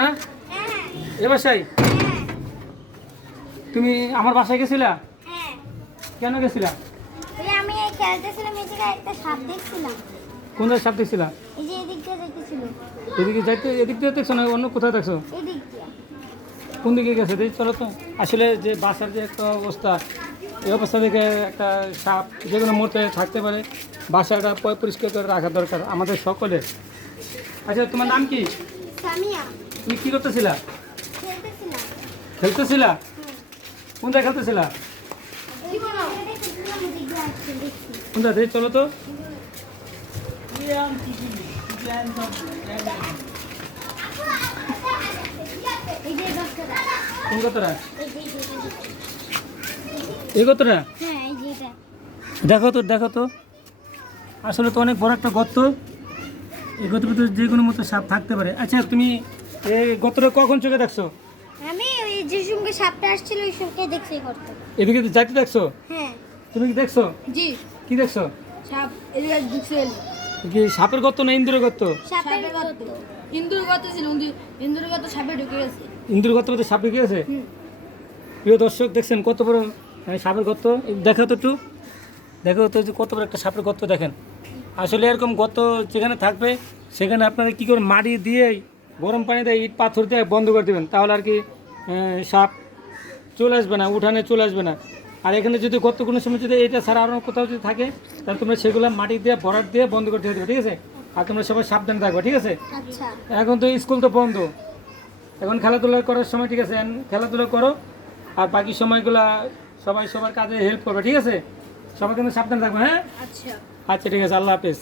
না? এ তুমি আমার বাসায় গেছিলা? কেন গেছিলা? সাপ এদিক এদিকে দিয়ে দেখছ না? অন্য কোথায় দেখছ? কোন দিকে গেছে? দেখি, চলো তো। আসলে যে বাসার যে একটা অবস্থা, এই অবস্থা থেকে একটা সাপ যে কোনো মুহূর্তে থাকতে পারে। বাসাটা পরিষ্কার করে রাখা দরকার আমাদের সকলের। আচ্ছা তোমার নাম কি? সামিয়া। তুমি কী করতেছিলা? খেলতেছিলাম। খেলতেছিলা? কোন জায়গায় খেলতেছিলা? কোন জায়গায় চলো তো। কোন কতটা এই কতটা হ্যাঁ দেখো তো দেখো তো। আসলে তো অনেক বড় একটা গর্ত। এই ভিতরে যে কোনো মতো সাপ থাকতে পারে। আচ্ছা তুমি এই গর্তটা কখন চোখে দেখছ? আমি ওই যে সঙ্গে সাপটা আসছিল ওই সঙ্গে দেখছি করতে এদিকে তো যাইতে দেখছ? হ্যাঁ। তুমি কি দেখছ? জি। কি দেখছ? সাপ এদিকে ঢুকছে কি সাপের গর্ত না ইন্দুরের গর্ত? সাপের গর্ত। ইন্দুর গত ছিল ইন্দুর গত সাপে ঢুকে গেছে। ইন্দুর গর্ত মধ্যে সাপ ঢুকে গেছে? প্রিয় দর্শক দেখছেন কত বড় সাপের গর্ত? দেখো তো একটু। দেখো তো যে কত বড় একটা সাপের গর্ত দেখেন। আসলে এরকম গর্ত যেখানে থাকবে সেখানে আপনারা কী করে মাটি দিয়ে গরম পানি দিয়ে ইট পাথর দিয়ে বন্ধ করে দেবেন? তাহলে আর কি সাপ চলে আসবে না উঠানে চলে আসবে না। আর এখানে যদি গর্ত কোনো সময় যদি এটা ছাড়া আরও কোথাও যদি থাকে তাহলে তোমরা সেগুলো মাটি দিয়ে ভরাট দিয়ে বন্ধ করে দিয়ে দেবে ঠিক আছে? আর তোমরা সবাই সাবধানে থাকবে ঠিক আছে? আচ্ছা। এখন তো স্কুল তো বন্ধ। এখন খেলাধুলা করার সময় ঠিক আছে? খেলাধুলা করো আর বাকি সময়গুলা সবাই সবার কাজে হেল্প করবে ঠিক আছে? সবাই কিন্তু সাবধানে থাকবে হ্যাঁ? আচ্ছা। আচ্ছা ঠিক আছে আল্লাহ হাফেজ।